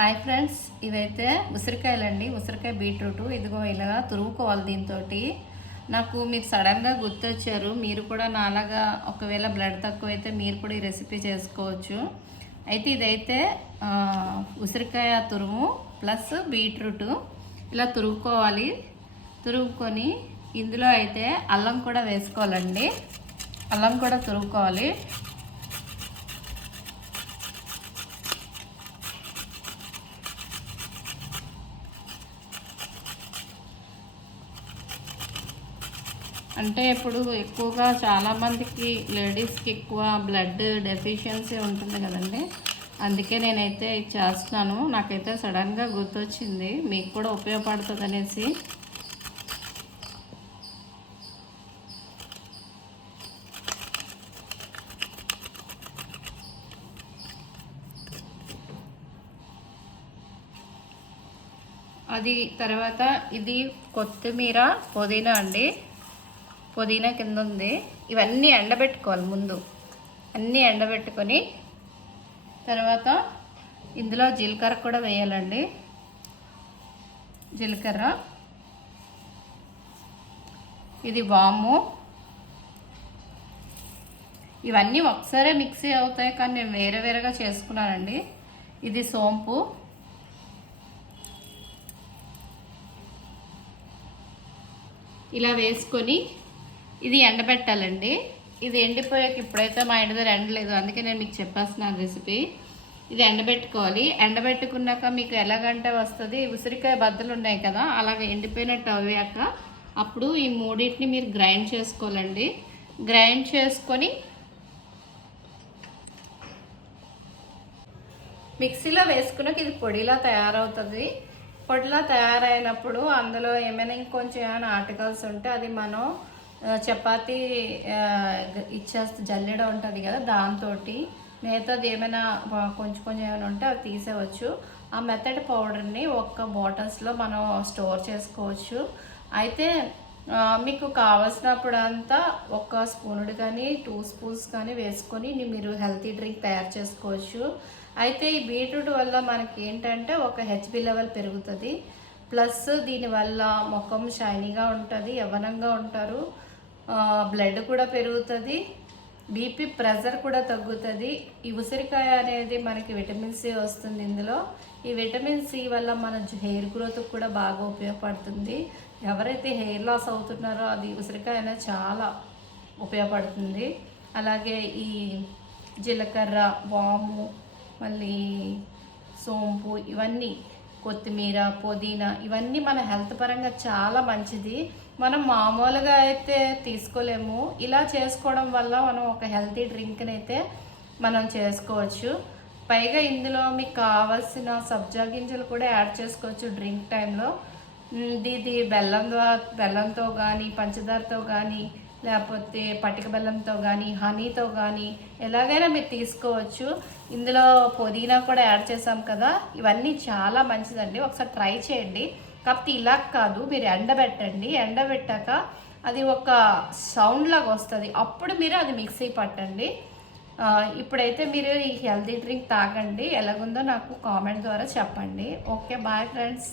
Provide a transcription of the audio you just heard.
Hi friends, ఇవైతే ఉసిరికాయలండి. ఉసిరికాయ beetroot ఇదిగో ఇలా తురుముకోవాలి. దీంతో నాకు మీరు సడన్గా గుర్తొచ్చారు. మీరు కూడా నాలాగా ఒకవేళ బ్లడ్ తక్కువైతే మీరు కూడా ఈ రెసిపీ చేసుకోవచ్చు. అయితే ఇదైతే ఉసిరికాయ తురుము ప్లస్ బీట్రూట్ ఇలా తురుముకోవాలి. తురుముకొని ఇందులో అయితే అల్లం కూడా వేసుకోవాలండి. అల్లం కూడా తురుముకోవాలి. అంటే ఇప్పుడు ఎక్కువగా చాలామందికి లేడీస్కి ఎక్కువ బ్లడ్ డెఫిషియన్సీ ఉంటుంది కదండి. అందుకే నేనైతే ఇది చేస్తున్నాను. నాకైతే సడన్గా గుర్తొచ్చింది, మీకు కూడా ఉపయోగపడుతుంది అనేసి. అది తర్వాత ఇది కొత్తిమీర, పుదీనా అండి. పుదీనా కింద ఉంది. ఇవన్నీ ఎండబెట్టుకోవాలి. ముందు అన్నీ ఎండబెట్టుకొని తర్వాత ఇందులో జీలకర్ర కూడా వేయాలండి. జీలకర్ర, ఇది వాము. ఇవన్నీ ఒకసారే మిక్సీ అవుతాయి, కానీ నేను వేరే వేరేగా చేసుకున్నానండి. ఇది సోంపు, ఇలా వేసుకొని ఇది ఎండబెట్టాలండి. ఇది ఎండిపోయాక ఇప్పుడైతే మా ఇంటి దగ్గర ఎండలేదు, అందుకే నేను మీకు చెప్పేస్తున్నాను రెసిపీ. ఇది ఎండబెట్టుకోవాలి. ఎండబెట్టుకున్నాక మీకు ఎలాగంటే వస్తుంది, ఉసిరికాయ బద్దలు ఉన్నాయి కదా, అలాగే ఎండిపోయినట్టు అవ్వాక అప్పుడు ఈ మూడింటిని మీరు గ్రైండ్ చేసుకోవాలండి. గ్రైండ్ చేసుకొని మిక్సీలో వేసుకున్నాక ఇది పొడిలా తయారవుతుంది. పొడిలా తయారైనప్పుడు అందులో ఏమైనా ఇంకొంచెం ఏమైనా ఆర్టికల్స్ ఉంటే అది మనం చపాతీ ఇచ్చేస్తే జల్లెడ ఉంటుంది కదా, దాంతో మిగతాది ఏమైనా కొంచెం కొంచెం ఏమైనా ఉంటే అవి తీసేవచ్చు. ఆ మెత్తటి పౌడర్ని ఒక్క బాటిల్స్లో మనం స్టోర్ చేసుకోవచ్చు. అయితే మీకు కావాల్సినప్పుడు అంతా ఒక స్పూనుడు కానీ 2 స్పూన్స్ కానీ వేసుకొని మీరు హెల్తీ డ్రింక్ తయారు చేసుకోవచ్చు. అయితే ఈ బీట్రూట్ వల్ల మనకి ఏంటంటే ఒక హెచ్బి లెవెల్ పెరుగుతుంది. ప్లస్ దీనివల్ల ముఖం షైనీగా ఉంటుంది, యవ్వనంగా ఉంటారు, బ్లడ్ కూడా పెరుగుతుంది, బీపీ ప్రెషర్ కూడా తగ్గుతుంది. ఈ ఉసిరికాయ అనేది మనకి విటమిన్ సి వస్తుంది ఇందులో. ఈ విటమిన్ సి వల్ల మన హెయిర్ గ్రోత్కి కూడా బాగా ఉపయోగపడుతుంది. ఎవరైతే హెయిర్ లాస్ అవుతున్నారో అది ఉసిరికాయ అనేది చాలా ఉపయోగపడుతుంది. అలాగే ఈ జీలకర్ర, వాము, మళ్ళీ సోంపు, ఇవన్నీ కొత్తిమీర, పుదీనా, ఇవన్నీ మన హెల్త్ పరంగా చాలా మంచిది. మనం మామూలుగా అయితే తీసుకోలేము. ఇలా చేసుకోవడం వల్ల మనం ఒక హెల్తీ డ్రింక్ని అయితే మనం చేసుకోవచ్చు. పైగా ఇందులో మీకు కావాల్సిన సబ్జా గింజలు కూడా యాడ్ చేసుకోవచ్చు డ్రింక్ టైంలో. ఇది బెల్లంతో కానీ, పంచదారతో కానీ, లేకపోతే పటిక బెల్లంతో కానీ, హనీతో కానీ ఎలాగైనా మీరు తీసుకోవచ్చు. ఇందులో పుదీనా కూడా యాడ్ చేసాం కదా, ఇవన్నీ చాలా మంచిదండి. ఒకసారి ట్రై చేయండి. కాకపోతే ఇలా కాదు, మీరు ఎండబెట్టండి. ఎండబెట్టాక అది ఒక సౌండ్ లాగా వస్తుంది, అప్పుడు మీరు అది మిక్సీ పట్టండి. ఇప్పుడైతే మీరు ఈ హెల్తీ డ్రింక్ తాగండి. ఎలాగుందో నాకు కామెంట్ ద్వారా చెప్పండి. Okay, bye friends.